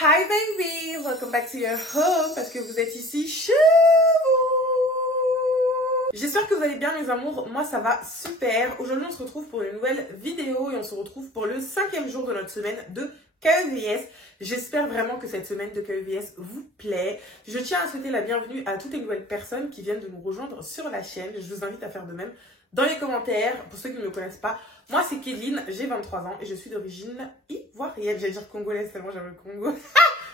Hi baby, welcome back to your home parce que vous êtes ici chez vous. J'espère que vous allez bien les amours, moi ça va super. Aujourd'hui on se retrouve pour une nouvelle vidéo et on se retrouve pour le 5e jour de notre semaine de KEVS. J'espère vraiment que cette semaine de KEVS vous plaît. Je tiens à souhaiter la bienvenue à toutes les nouvelles personnes qui viennent de nous rejoindre sur la chaîne. Je vous invite à faire de même dans les commentaires. Pour ceux qui ne me connaissent pas, moi c'est Kéline, j'ai 23 ans et je suis d'origine ivoirienne. J'allais dire congolaise tellement j'aime le Congo.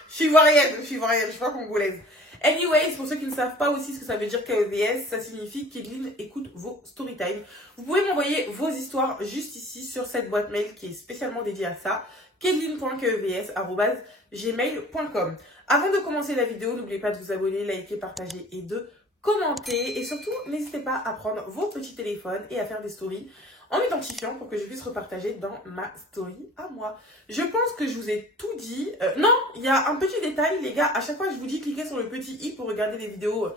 Je suis ivoirienne, je suis pas congolaise. Anyways, pour ceux qui ne savent pas aussi ce que ça veut dire KEVS, ça signifie Kéline écoute vos story time. Vous pouvez m'envoyer vos histoires juste ici sur cette boîte mail qui est spécialement dédiée à ça. keline.kevs@gmail.com. Avant de commencer la vidéo, n'oubliez pas de vous abonner, liker, partager et de commenter. Et surtout, n'hésitez pas à prendre vos petits téléphones et à faire des stories en m'identifiant pour que je puisse repartager dans ma story à moi. Je pense que je vous ai tout dit. Non, il y a un petit détail, les gars. À chaque fois, je vous dis cliquez sur le petit i pour regarder les vidéos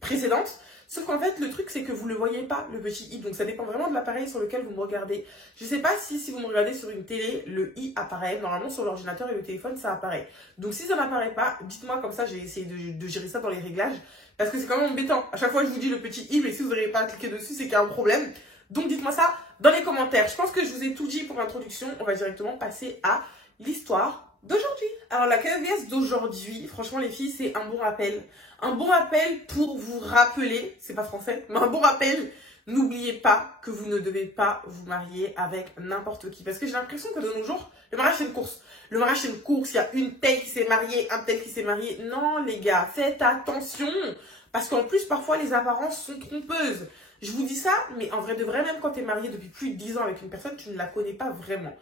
précédentes. Sauf qu'en fait, le truc, c'est que vous ne le voyez pas, le petit i. Donc, ça dépend vraiment de l'appareil sur lequel vous me regardez. Je ne sais pas si vous me regardez sur une télé, le i apparaît. Normalement, sur l'ordinateur et le téléphone, ça apparaît. Donc, si ça n'apparaît pas, dites-moi comme ça, j'ai essayé de gérer ça dans les réglages. Parce que c'est quand même embêtant. À chaque fois, je vous dis le petit i, mais si vous n'arrivez pas à cliquer dessus, c'est qu'il y a un problème. Donc, dites-moi ça dans les commentaires. Je pense que je vous ai tout dit pour l'introduction. On va directement passer à l'histoire d'aujourd'hui. Alors, la KEVS d'aujourd'hui, franchement, les filles, c'est un bon rappel. Un bon rappel pour vous rappeler, c'est pas français, mais un bon rappel. N'oubliez pas que vous ne devez pas vous marier avec n'importe qui. Parce que j'ai l'impression que de nos jours, le mariage, c'est une course. Le mariage, c'est une course. Il y a une telle qui s'est mariée, un tel qui s'est marié. Non, les gars, faites attention. Parce qu'en plus, parfois, les apparences sont trompeuses. Je vous dis ça, mais en vrai de vrai, même quand tu es marié depuis plus de 10 ans avec une personne, tu ne la connais pas vraiment.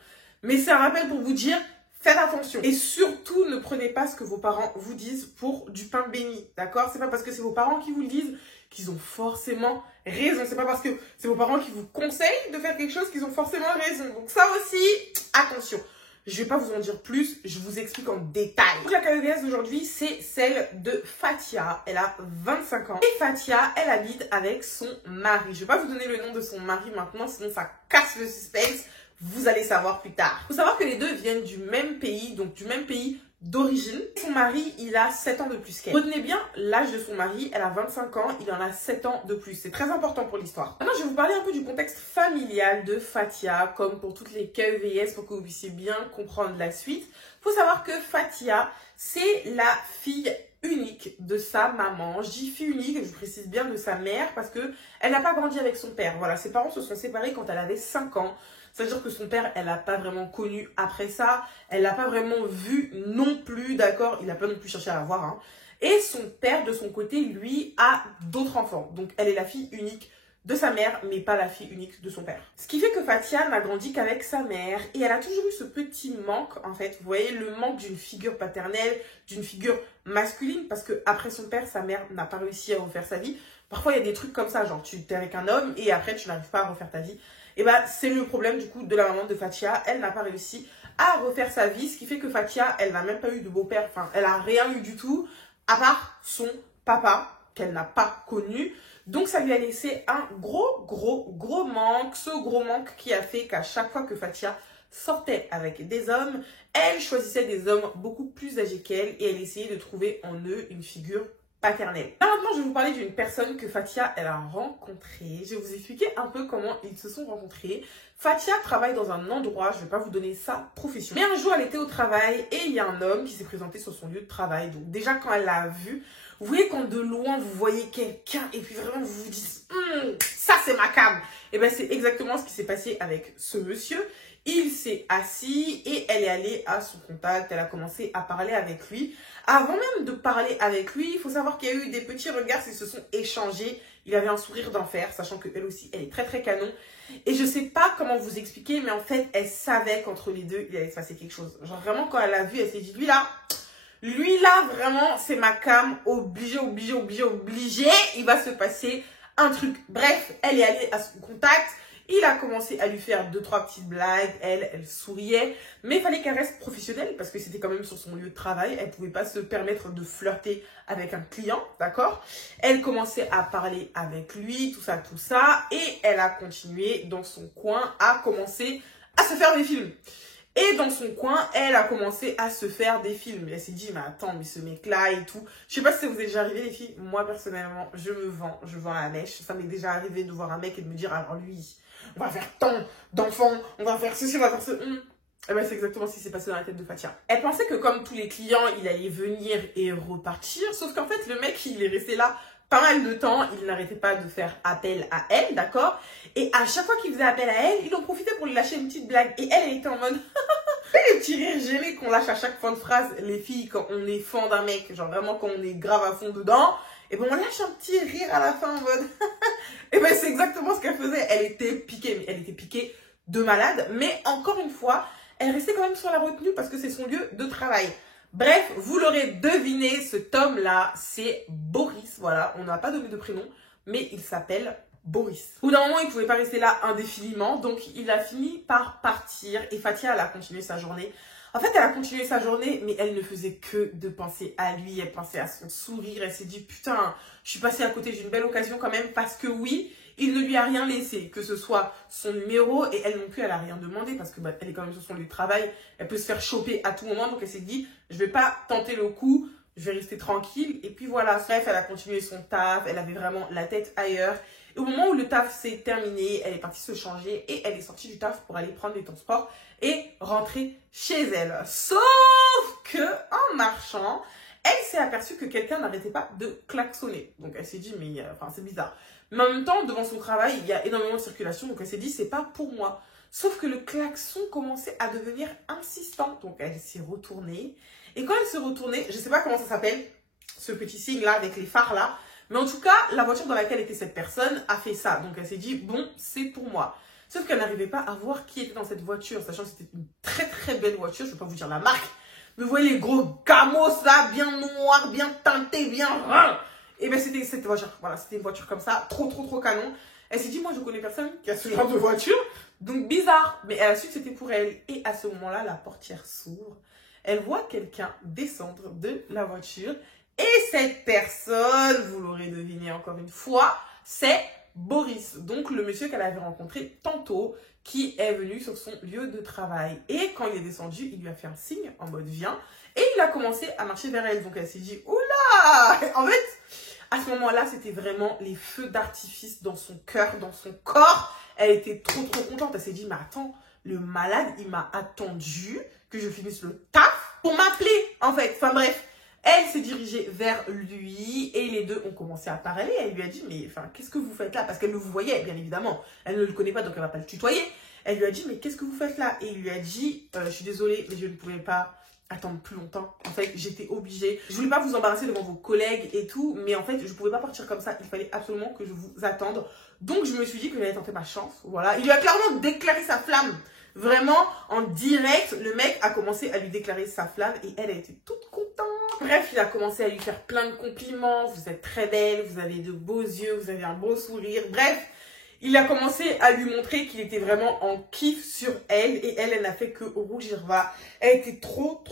Mais c'est un rappel pour vous dire, faites attention. Et surtout, ne prenez pas ce que vos parents vous disent pour du pain béni, d'accord? C'est pas parce que c'est vos parents qui vous le disent qu'ils ont forcément raison. C'est pas parce que c'est vos parents qui vous conseillent de faire quelque chose qu'ils ont forcément raison. Donc ça aussi, attention. Je vais pas vous en dire plus, je vous explique en détail. Donc, la KEVS d'aujourd'hui, c'est celle de Fatia. Elle a 25 ans. Et Fatia, elle habite avec son mari. Je vais pas vous donner le nom de son mari maintenant, sinon ça casse le suspense. Vous allez savoir plus tard. Il faut savoir que les deux viennent du même pays, donc du même pays d'origine. Son mari, il a 7 ans de plus qu'elle. Retenez bien l'âge de son mari, elle a 25 ans, il en a 7 ans de plus. C'est très important pour l'histoire. Maintenant, je vais vous parler un peu du contexte familial de Fatia, comme pour toutes les KEVS, pour que vous puissiez bien comprendre la suite. Il faut savoir que Fatia, c'est la fille unique de sa maman. Je dis fille unique, et je précise bien de sa mère, parce que elle n'a pas grandi avec son père. Voilà, ses parents se sont séparés quand elle avait 5 ans. C'est-à-dire que son père, elle n'a pas vraiment connu après ça. Elle l'a pas vraiment vu non plus, d'accord? Il n'a pas non plus cherché à la voir. Hein. Et son père, de son côté, lui, a d'autres enfants. Donc, elle est la fille unique de sa mère, mais pas la fille unique de son père. Ce qui fait que Fatia n'a grandi qu'avec sa mère. Et elle a toujours eu ce petit manque, en fait. Vous voyez, le manque d'une figure paternelle, d'une figure masculine. Parce que après son père, sa mère n'a pas réussi à refaire sa vie. Parfois, il y a des trucs comme ça. Genre, tu es avec un homme et après, tu n'arrives pas à refaire ta vie. Et bah, c'est le problème du coup de la maman de Fatia. Elle n'a pas réussi à refaire sa vie, ce qui fait que Fatia, elle n'a même pas eu de beau-père. Enfin, elle n'a rien eu du tout, à part son papa, qu'elle n'a pas connu. Donc, ça lui a laissé un gros manque. Ce gros manque qui a fait qu'à chaque fois que Fatia sortait avec des hommes, elle choisissait des hommes beaucoup plus âgés qu'elle et elle essayait de trouver en eux une figure paternelle. Là maintenant, je vais vous parler d'une personne que Fatia, elle a rencontrée. Je vais vous expliquer un peu comment ils se sont rencontrés. Fatia travaille dans un endroit, je ne vais pas vous donner sa profession. Mais un jour, elle était au travail et il y a un homme qui s'est présenté sur son lieu de travail. Donc déjà, quand elle l'a vu, vous voyez quand de loin, vous voyez quelqu'un et puis vraiment, vous vous dites ça, c'est ma cam. Et bien, c'est exactement ce qui s'est passé avec ce monsieur. Il s'est assis et elle est allée à son contact. Elle a commencé à parler avec lui. Avant même de parler avec lui, il faut savoir qu'il y a eu des petits regards qui se sont échangés. Il avait un sourire d'enfer, sachant qu'elle aussi, elle est très canon. Et je sais pas comment vous expliquer, mais en fait, elle savait qu'entre les deux, il allait se passer quelque chose. Genre vraiment, quand elle l'a vu, elle s'est dit, lui là, vraiment, c'est ma cam. Obligé. Il va se passer un truc. Bref, elle est allée à son contact. Il a commencé à lui faire 2-3 petites blagues. Elle souriait. Mais il fallait qu'elle reste professionnelle parce que c'était quand même sur son lieu de travail. Elle ne pouvait pas se permettre de flirter avec un client, d'accord? Elle commençait à parler avec lui, tout ça. Et elle a continué dans son coin à commencer à se faire des films. Et Et dans son coin, elle a commencé à se faire des films. Elle s'est dit, mais attends, mais ce mec-là et tout. Je sais pas si ça vous est déjà arrivé, les filles. Moi, personnellement, je vends la mèche. Ça m'est déjà arrivé de voir un mec et de me dire, alors lui, on va faire tant d'enfants, on va faire ceci, on va faire ce... Et ben, c'est exactement ce qui s'est passé dans la tête de Fatia. Elle pensait que comme tous les clients, il allait venir et repartir. Sauf qu'en fait, le mec, il est resté là pas mal de temps. Il n'arrêtait pas de faire appel à elle, d'accord? Et à chaque fois qu'il faisait appel à elle, il en profitait pour lui lâcher une petite blague. Et elle était en mode... les petits rires gênés qu'on lâche à chaque fin de phrase, les filles, quand on est fan d'un mec, genre vraiment quand on est grave à fond dedans, et ben on lâche un petit rire à la fin en mode... et ben c'est exactement ce qu'elle faisait. Elle était piquée de malade. Mais encore une fois... elle restait quand même sur la retenue parce que c'est son lieu de travail. Bref, vous l'aurez deviné, cet homme-là, c'est Boris. Voilà, on n'a pas donné de prénom, mais il s'appelle Boris. Au bout d'un moment, il ne pouvait pas rester là indéfiniment, donc il a fini par partir. Et Fatia, elle a continué sa journée. En fait, elle a continué sa journée, mais elle ne faisait que de penser à lui. Elle pensait à son sourire. Elle s'est dit, putain, je suis passée à côté d'une belle occasion quand même parce que oui, il ne lui a rien laissé, que ce soit son numéro, et elle non plus, elle a rien demandé parce que bah, elle est quand même sur son lieu de travail, elle peut se faire choper à tout moment, donc elle s'est dit, je vais pas tenter le coup, je vais rester tranquille, et puis voilà. Bref, elle a continué son taf, elle avait vraiment la tête ailleurs, et au moment où le taf s'est terminé, elle est partie se changer, et elle est sortie du taf pour aller prendre les transports, et rentrer chez elle. Sauf que, en marchant, elle s'est aperçue que quelqu'un n'arrêtait pas de klaxonner, donc elle s'est dit, mais enfin, c'est bizarre. Mais en même temps, devant son travail, il y a énormément de circulation. Donc, elle s'est dit, c'est pas pour moi. Sauf que le klaxon commençait à devenir insistant. Donc, elle s'est retournée. Et quand elle s'est retournée, je sais pas comment ça s'appelle, ce petit signe-là, avec les phares-là. Mais en tout cas, la voiture dans laquelle était cette personne a fait ça. Donc, elle s'est dit, bon, c'est pour moi. Sauf qu'elle n'arrivait pas à voir qui était dans cette voiture. Sachant que c'était une très, très belle voiture. Je ne vais pas vous dire la marque. Mais vous voyez les gros gamos, là, bien noirs, bien teintés, bien... Et bien, c'était cette voiture. Voilà, c'était une voiture comme ça, trop canon. Elle s'est dit, moi, je connais personne qui a ce genre de voiture. Donc, bizarre. Mais elle a su que c'était pour elle. Et à ce moment-là, la portière s'ouvre. Elle voit quelqu'un descendre de la voiture. Et cette personne, vous l'aurez deviné encore une fois, c'est Boris. Donc, le monsieur qu'elle avait rencontré tantôt, qui est venu sur son lieu de travail. Et quand il est descendu, il lui a fait un signe en mode viens. Et il a commencé à marcher vers elle. Donc, elle s'est dit, oula! En fait... à ce moment-là, c'était vraiment les feux d'artifice dans son cœur, dans son corps. Elle était trop contente. Elle s'est dit, mais attends, le malade, il m'a attendu que je finisse le taf pour m'appeler, en fait. Enfin bref, elle s'est dirigée vers lui et les deux ont commencé à parler. Elle lui a dit, mais enfin, qu'est-ce que vous faites là? Parce qu'elle le voyait, bien évidemment. Elle ne le connaît pas, donc elle ne va pas le tutoyer. Elle lui a dit, mais qu'est-ce que vous faites là? Et il lui a dit, je suis désolée, mais je ne pouvais pas attendre plus longtemps. En fait, j'étais obligée. Je voulais pas vous embarrasser devant vos collègues et tout, mais en fait, je pouvais pas partir comme ça. Il fallait absolument que je vous attende. Donc, je me suis dit que j'allais tenter ma chance. Voilà. Il lui a clairement déclaré sa flamme. Vraiment, en direct, le mec a commencé à lui déclarer sa flamme et elle a été toute contente. Bref, il a commencé à lui faire plein de compliments. Vous êtes très belle, vous avez de beaux yeux, vous avez un beau sourire. Bref. Il a commencé à lui montrer qu'il était vraiment en kiff sur elle. Et elle n'a fait que rougir. Voilà. Elle était trop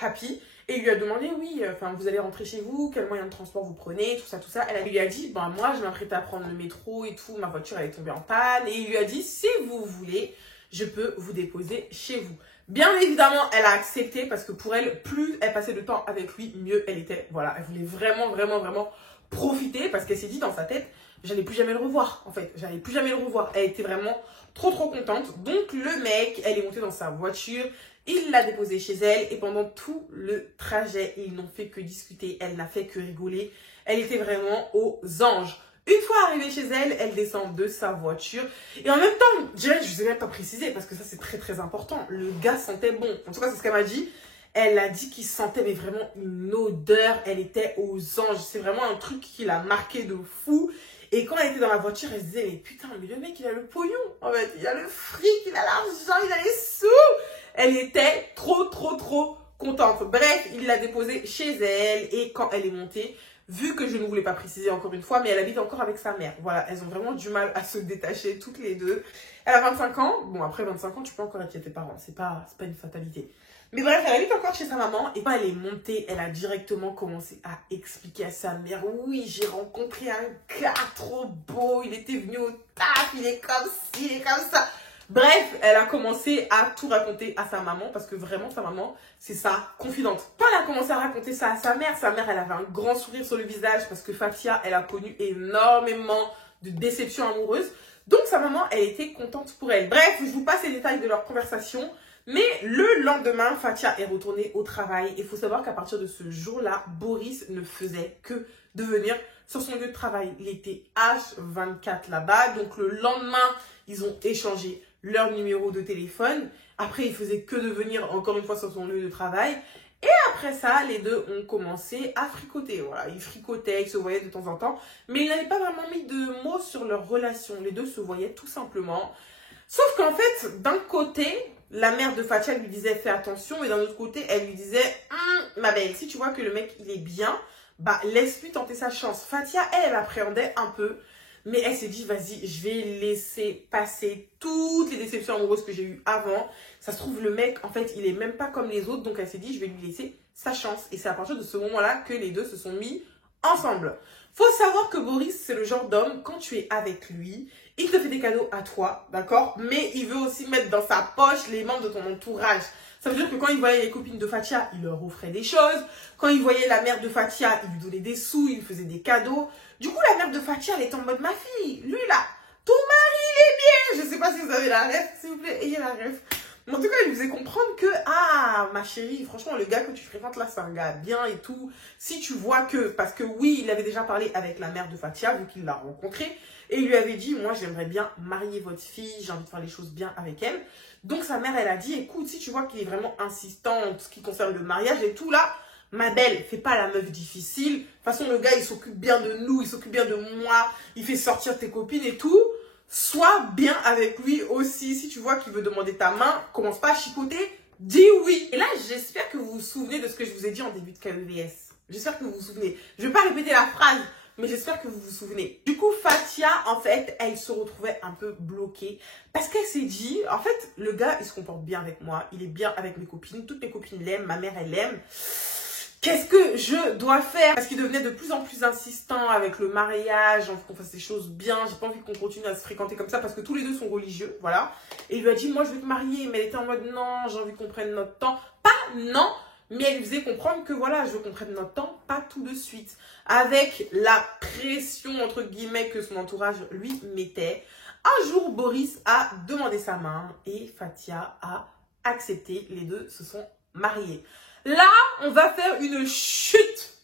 happy. Et il lui a demandé, oui, enfin, vous allez rentrer chez vous, quel moyen de transport vous prenez, tout ça. Elle lui a dit, ben, moi, je m'apprête à prendre le métro et tout. Ma voiture, elle est tombée en panne. Et il lui a dit, si vous voulez, je peux vous déposer chez vous. Bien évidemment, elle a accepté parce que pour elle, plus elle passait de temps avec lui, mieux elle était. Voilà. Elle voulait vraiment profiter parce qu'elle s'est dit dans sa tête, j'allais plus jamais le revoir, en fait. J'allais plus jamais le revoir. Elle était vraiment trop contente. Donc, le mec, elle est montée dans sa voiture. Il l'a déposée chez elle. Et pendant tout le trajet, ils n'ont fait que discuter. Elle n'a fait que rigoler. Elle était vraiment aux anges. Une fois arrivée chez elle, elle descend de sa voiture. Et en même temps, je vous ai même pas précisé parce que ça, c'est très important. Le gars sentait bon. En tout cas, c'est ce qu'elle m'a dit. Elle a dit qu'il sentait mais vraiment une odeur. Elle était aux anges. C'est vraiment un truc qui l'a marqué de fou. Et quand elle était dans la voiture, elle se disait, mais putain, mais le mec, il a le pognon, en fait. Il a le fric, il a l'argent, il a les sous. Elle était trop contente. Bref, il l'a déposée chez elle. Et quand elle est montée, vu que je ne voulais pas préciser encore une fois, mais elle habite encore avec sa mère. Voilà, elles ont vraiment du mal à se détacher, toutes les deux. Elle a 25 ans. Bon, après 25 ans, tu peux encore être chez tes parents. C'est pas une fatalité. Mais bref, elle habite encore chez sa maman. Et quand elle est montée, elle a directement commencé à expliquer à sa mère, oui, j'ai rencontré un gars trop beau, il était venu au taf, il est comme ci, il est comme ça. Bref, elle a commencé à tout raconter à sa maman parce que vraiment sa maman, c'est sa confidente. Quand elle a commencé à raconter ça à sa mère elle avait un grand sourire sur le visage parce que Fatia, elle a connu énormément de déceptions amoureuses. Donc sa maman, elle était contente pour elle. Bref, je vous passe les détails de leur conversation. Mais le lendemain, Fatia est retournée au travail. Il faut savoir qu'à partir de ce jour-là, Boris ne faisait que de venir sur son lieu de travail. Il était H24 là-bas. Donc le lendemain, ils ont échangé leur numéro de téléphone. Après, il faisait que de venir encore une fois sur son lieu de travail. Et après ça, les deux ont commencé à fricoter. Voilà, ils fricotaient, ils se voyaient de temps en temps. Mais ils n'avaient pas vraiment mis de mots sur leur relation. Les deux se voyaient tout simplement. Sauf qu'en fait, d'un côté, la mère de Fatia lui disait fais attention. Et d'un autre côté, elle lui disait ma belle, si tu vois que le mec, il est bien, bah laisse-lui tenter sa chance. Fatia, elle appréhendait un peu. Mais elle s'est dit, vas-y, je vais laisser passer toutes les déceptions amoureuses que j'ai eues avant. Ça se trouve, le mec, en fait, il est même pas comme les autres. Donc, elle s'est dit, je vais lui laisser sa chance. Et c'est à partir de ce moment-là que les deux se sont mis ensemble. Faut savoir que Boris, c'est le genre d'homme, quand tu es avec lui, il te fait des cadeaux à toi, d'accord? Mais il veut aussi mettre dans sa poche les membres de ton entourage. Ça veut dire que quand il voyait les copines de Fatia, il leur offrait des choses. Quand il voyait la mère de Fatia, il lui donnait des sous, il lui faisait des cadeaux. Du coup, la mère de Fatia, elle est en mode, ma fille, lui là, ton mari, il est bien. Je sais pas si vous avez la ref, s'il vous plaît, ayez la ref. Mais en tout cas, il lui faisait comprendre que, ah, ma chérie, franchement, le gars que tu fréquentes là, c'est un gars bien et tout. Si tu vois que, parce que oui, il avait déjà parlé avec la mère de Fatia, vu qu'il l'a rencontrée, et il lui avait dit, moi, j'aimerais bien marier votre fille, j'ai envie de faire les choses bien avec elle. Donc, sa mère, elle a dit, écoute, si tu vois qu'il est vraiment insistant en ce qui concerne le mariage et tout là, ma belle, fais pas la meuf difficile. De toute façon, le gars, il s'occupe bien de nous, il s'occupe bien de moi, il fait sortir tes copines et tout. Sois bien avec lui aussi. Si tu vois qu'il veut demander ta main, commence pas à chipoter, dis oui. Et là, j'espère que vous vous souvenez de ce que je vous ai dit en début de KEVS. J'espère que vous vous souvenez. Je vais pas répéter la phrase, mais j'espère que vous vous souvenez. Du coup, Fatia, en fait, elle se retrouvait un peu bloquée. Parce qu'elle s'est dit, en fait, le gars, il se comporte bien avec moi. Il est bien avec mes copines. Toutes mes copines l'aiment. Ma mère, elle l'aime. Qu'est-ce que je dois faire? Parce qu'il devenait de plus en plus insistant avec le mariage, j'ai envie qu'on fasse des choses bien, j'ai pas envie qu'on continue à se fréquenter comme ça parce que tous les deux sont religieux, voilà. Et il lui a dit, moi je vais te marier, mais elle était en mode non, j'ai envie qu'on prenne notre temps. Pas non, mais elle lui faisait comprendre que voilà, je veux qu'on prenne notre temps, pas tout de suite. Avec la pression, entre guillemets, que son entourage lui mettait. Un jour, Boris a demandé sa main et Fatia a accepté, les deux se sont mariés. Là, on va faire une chute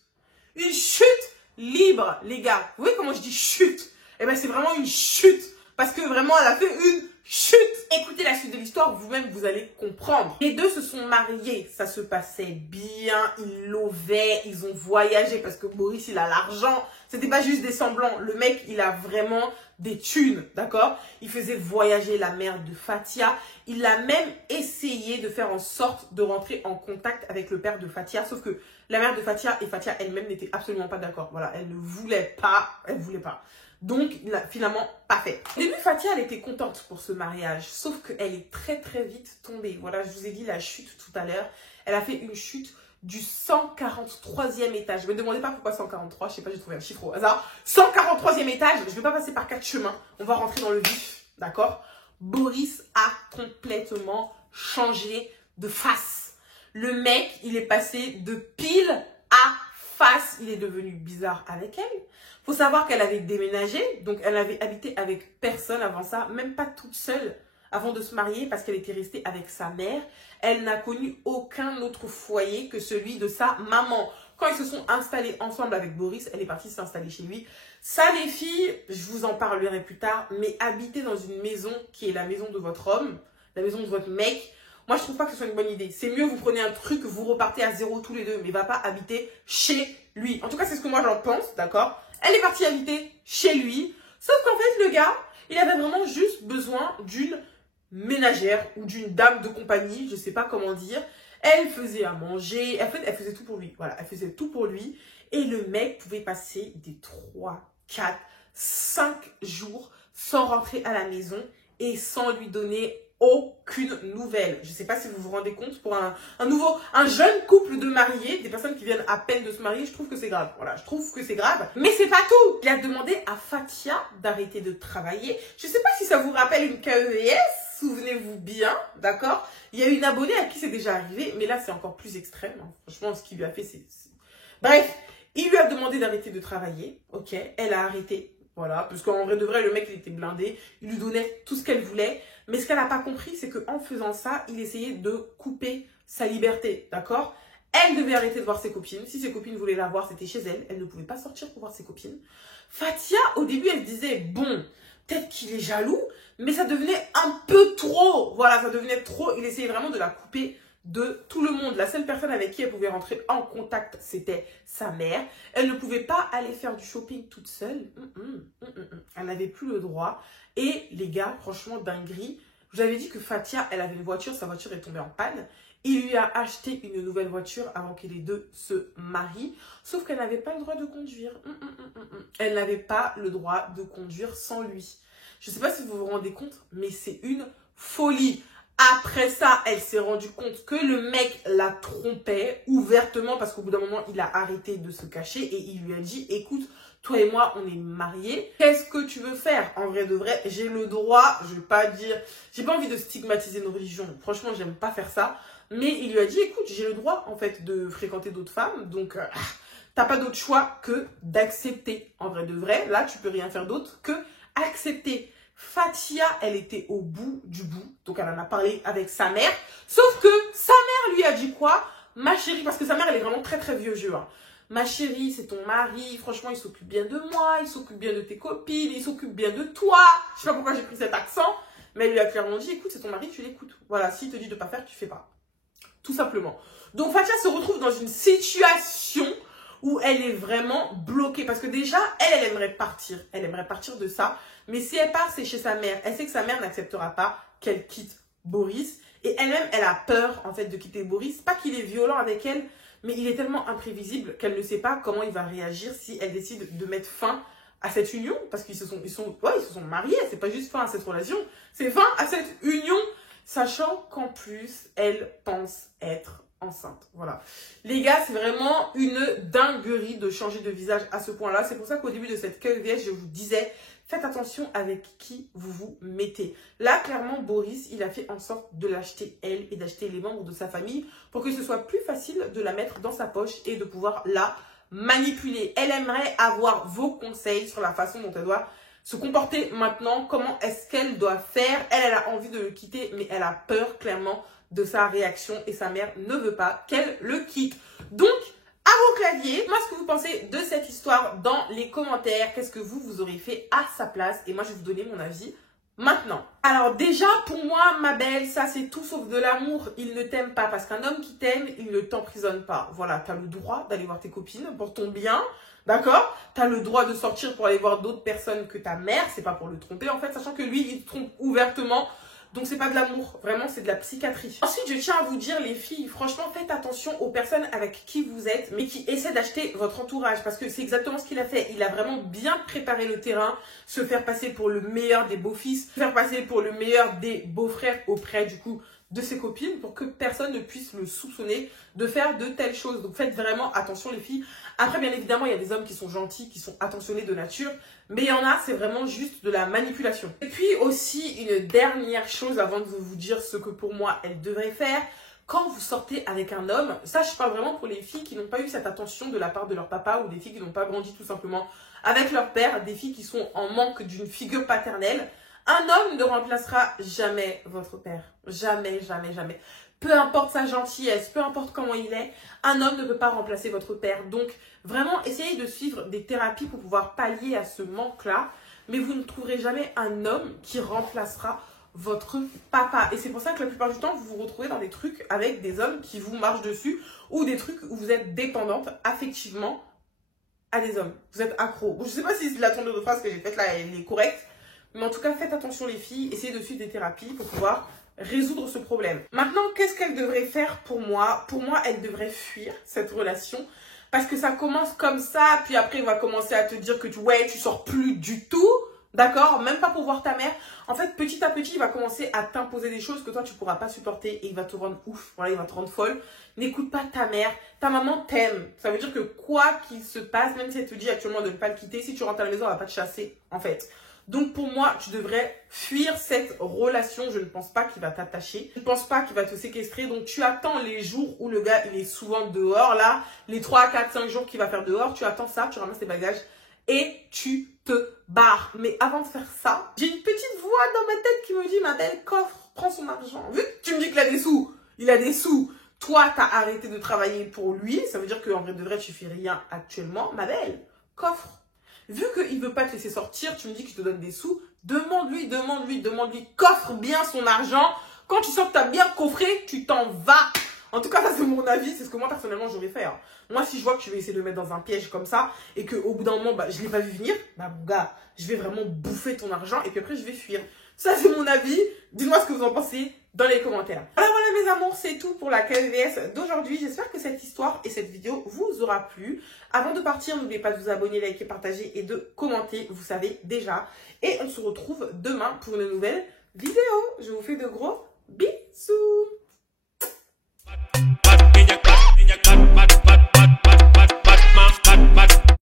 libre, les gars. Vous voyez comment je dis chute? Eh bien, c'est vraiment une chute. Parce que vraiment, elle a fait une chute. Écoutez la suite de l'histoire, vous-même, vous allez comprendre. Les deux se sont mariés. Ça se passait bien. Ils lovaient. Ils ont voyagé parce que Boris, il a l'argent. C'était pas juste des semblants. Le mec, il a vraiment des thunes, d'accord? Il faisait voyager la mère de Fatia. Il a même essayé de faire en sorte de rentrer en contact avec le père de Fatia. Sauf que la mère de Fatia et Fatia elle-même n'étaient absolument pas d'accord. Voilà, elle ne voulait pas. Elle voulait pas. Donc, il n'a finalement pas fait. Au début, Fatia, elle était contente pour ce mariage. Sauf qu'elle est très très vite tombée. Voilà, je vous ai dit la chute tout à l'heure. Elle a fait une chute du 143e étage. Ne me demandez pas pourquoi 143. Je sais pas, j'ai trouvé un chiffre au hasard. 143e étage. Je ne vais pas passer par 4 chemins. On va rentrer dans le vif. D'accord? Boris a complètement changé de face. Le mec, il est passé de pile à face. Il est devenu bizarre avec elle. Faut savoir qu'elle avait déménagé, donc elle avait habité avec personne avant ça, même pas toute seule avant de se marier parce qu'elle était restée avec sa mère. Elle n'a connu aucun autre foyer que celui de sa maman. Quand ils se sont installés ensemble avec Boris, elle est partie s'installer chez lui. Ça, les filles, je vous en parlerai plus tard, mais habiter dans une maison qui est la maison de votre homme, la maison de votre mec, moi, je trouve pas que ce soit une bonne idée. C'est mieux, vous prenez un truc, vous repartez à zéro tous les deux, mais va pas habiter chez lui. En tout cas, c'est ce que moi, j'en pense, d'accord? Elle est partie habiter chez lui. Sauf qu'en fait, le gars, il avait vraiment juste besoin d'une ménagère ou d'une dame de compagnie, je sais pas comment dire. Elle faisait à manger, en fait, elle faisait tout pour lui. Voilà, elle faisait tout pour lui. Et le mec pouvait passer des 3, 4, 5 jours sans rentrer à la maison et sans lui donner aucune nouvelle. Je ne sais pas si vous vous rendez compte, pour un jeune couple de mariés, des personnes qui viennent à peine de se marier, je trouve que c'est grave. Voilà, je trouve que c'est grave. Mais c'est pas tout. Il a demandé à Fatia d'arrêter de travailler. Je ne sais pas si ça vous rappelle une KEVS. souvenez-vous bien, d'accord? Il y a une abonnée à qui c'est déjà arrivé, mais là, c'est encore plus extrême. Hein. Franchement, ce qu'il lui a fait, c'est... Bref, il lui a demandé d'arrêter de travailler, ok? Elle a arrêté, voilà. Parce qu'en vrai de vrai, le mec, il était blindé. Il lui donnait tout ce qu'elle voulait. Mais ce qu'elle n'a pas compris, c'est qu'en faisant ça, il essayait de couper sa liberté, d'accord? Elle devait arrêter de voir ses copines. Si ses copines voulaient la voir, c'était chez elle. Elle ne pouvait pas sortir pour voir ses copines. Fatia, au début, elle se disait, bon, peut-être qu'il est jaloux, mais ça devenait un peu trop. Voilà, ça devenait trop. Il essayait vraiment de la couper de tout le monde. La seule personne avec qui elle pouvait rentrer en contact, c'était sa mère. Elle ne pouvait pas aller faire du shopping toute seule. Elle n'avait plus le droit. Et les gars, franchement, dinguerie. Je vous avais dit que Fatia, elle avait une voiture, sa voiture est tombée en panne. Il lui a acheté une nouvelle voiture avant que les deux se marient. Sauf qu'elle n'avait pas le droit de conduire. Elle n'avait pas le droit de conduire sans lui. Je ne sais pas si vous vous rendez compte, mais c'est une folie. Après ça, elle s'est rendue compte que le mec la trompait ouvertement parce qu'au bout d'un moment, il a arrêté de se cacher et il lui a dit, écoute, toi et moi, on est mariés. Qu'est-ce que tu veux faire? En vrai de vrai, j'ai le droit, je vais pas dire, j'ai pas envie de stigmatiser nos religions. Franchement, j'aime pas faire ça. Mais il lui a dit, écoute, j'ai le droit, en fait, de fréquenter d'autres femmes. Donc, t'as pas d'autre choix que d'accepter. En vrai de vrai, là, tu peux rien faire d'autre que accepter. Fatia, elle était au bout du bout. Donc, elle en a parlé avec sa mère. Sauf que sa mère lui a dit quoi? Ma chérie, parce que sa mère, elle est vraiment très, très vieux jeu. Hein. Ma chérie, c'est ton mari. Franchement, il s'occupe bien de moi. Il s'occupe bien de tes copines. Il s'occupe bien de toi. Je sais pas pourquoi j'ai pris cet accent. Mais elle lui a clairement dit, écoute, c'est ton mari, tu l'écoutes. Voilà, s'il te dit de pas faire, tu fais pas. Tout simplement. Donc, Fatia se retrouve dans une situation où elle est vraiment bloquée. Parce que déjà, elle aimerait partir. Elle aimerait partir de ça. Mais si elle part, c'est chez sa mère. Elle sait que sa mère n'acceptera pas qu'elle quitte Boris. Et elle-même, elle a peur, en fait, de quitter Boris. Pas qu'il est violent avec elle, mais il est tellement imprévisible qu'elle ne sait pas comment il va réagir si elle décide de mettre fin à cette union. Parce qu'ils se sont mariés. C'est pas juste fin à cette relation. C'est fin à cette union. Sachant qu'en plus, elle pense être enceinte. Voilà. Les gars, c'est vraiment une dinguerie de changer de visage à ce point-là. C'est pour ça qu'au début de cette QVS, je vous disais, faites attention avec qui vous vous mettez. Là, clairement, Boris, il a fait en sorte de l'acheter elle et d'acheter les membres de sa famille pour que ce soit plus facile de la mettre dans sa poche et de pouvoir la manipuler. Elle aimerait avoir vos conseils sur la façon dont elle doit se comporter maintenant, comment est-ce qu'elle doit faire. Elle a envie de le quitter, mais elle a peur clairement de sa réaction et sa mère ne veut pas qu'elle le quitte. Donc, à vos claviers, moi ce que vous pensez de cette histoire dans les commentaires, qu'est-ce que vous aurez fait à sa place et moi je vais vous donner mon avis maintenant. Alors déjà, pour moi, ma belle, ça c'est tout sauf de l'amour. Il ne t'aime pas parce qu'un homme qui t'aime, il ne t'emprisonne pas. Voilà, tu as le droit d'aller voir tes copines pour ton bien. D'accord? Tu as le droit de sortir pour aller voir d'autres personnes que ta mère. C'est pas pour le tromper en fait, sachant que lui, il te trompe ouvertement. Donc, c'est pas de l'amour. Vraiment, c'est de la psychiatrie. Ensuite, je tiens à vous dire, les filles, franchement, faites attention aux personnes avec qui vous êtes, mais qui essaient d'acheter votre entourage. Parce que c'est exactement ce qu'il a fait. Il a vraiment bien préparé le terrain, se faire passer pour le meilleur des beaux-fils, se faire passer pour le meilleur des beaux-frères auprès, du coup, de ses copines pour que personne ne puisse le soupçonner de faire de telles choses. Donc faites vraiment attention les filles. Après bien évidemment il y a des hommes qui sont gentils, qui sont attentionnés de nature, mais il y en a c'est vraiment juste de la manipulation. Et puis aussi une dernière chose avant de vous dire ce que pour moi elle devrait faire. Quand vous sortez avec un homme, ça je parle vraiment pour les filles qui n'ont pas eu cette attention de la part de leur papa ou des filles qui n'ont pas grandi tout simplement avec leur père, des filles qui sont en manque d'une figure paternelle. Un homme ne remplacera jamais votre père. Jamais, jamais, jamais. Peu importe sa gentillesse, peu importe comment il est, un homme ne peut pas remplacer votre père. Donc, vraiment, essayez de suivre des thérapies pour pouvoir pallier à ce manque-là. Mais vous ne trouverez jamais un homme qui remplacera votre papa. Et c'est pour ça que la plupart du temps, vous vous retrouvez dans des trucs avec des hommes qui vous marchent dessus ou des trucs où vous êtes dépendante affectivement à des hommes. Vous êtes accro. Je ne sais pas si la tournure de phrase que j'ai faite là, elle est correcte. Mais en tout cas, faites attention les filles, essayez de suivre des thérapies pour pouvoir résoudre ce problème. Maintenant, qu'est-ce qu'elle devrait faire pour moi? Pour moi, elle devrait fuir cette relation parce que ça commence comme ça, puis après, il va commencer à te dire que tu sors plus du tout, d'accord? Même pas pour voir ta mère. En fait, petit à petit, il va commencer à t'imposer des choses que toi, tu pourras pas supporter et il va te rendre ouf, voilà, il va te rendre folle. N'écoute pas ta mère, ta maman t'aime. Ça veut dire que quoi qu'il se passe, même si elle te dit actuellement de ne pas le quitter, si tu rentres à la maison, elle va pas te chasser, en fait. Donc pour moi, tu devrais fuir cette relation. Je ne pense pas qu'il va t'attacher. Je ne pense pas qu'il va te séquestrer. Donc tu attends les jours où le gars, il est souvent dehors. Là, les 3, 4, 5 jours qu'il va faire dehors. Tu attends ça, tu ramasses tes bagages et tu te barres. Mais avant de faire ça, j'ai une petite voix dans ma tête qui me dit, ma belle, coffre, prends son argent. Vu que tu me dis qu'il a des sous, il a des sous. Toi, tu as arrêté de travailler pour lui. Ça veut dire qu'en vrai de vrai, tu fais rien actuellement. Ma belle, coffre. Vu qu'il ne veut pas te laisser sortir, tu me dis qu'il te donne des sous, demande-lui, coffre bien son argent. Quand tu sens que tu as bien coffré, tu t'en vas. En tout cas, ça c'est mon avis, c'est ce que moi personnellement j'aurais fait. Hein. Moi, si je vois que tu veux essayer de me mettre dans un piège comme ça et qu'au bout d'un moment, je ne l'ai pas vu venir, mon gars, je vais vraiment bouffer ton argent et puis après je vais fuir. Ça c'est mon avis. Dites-moi ce que vous en pensez dans les commentaires. Voilà mes amours, c'est tout pour la KVS d'aujourd'hui. J'espère que cette histoire et cette vidéo vous aura plu. Avant de partir, n'oubliez pas de vous abonner, liker, partager et de commenter, vous savez déjà. Et on se retrouve demain pour une nouvelle vidéo. Je vous fais de gros bisous.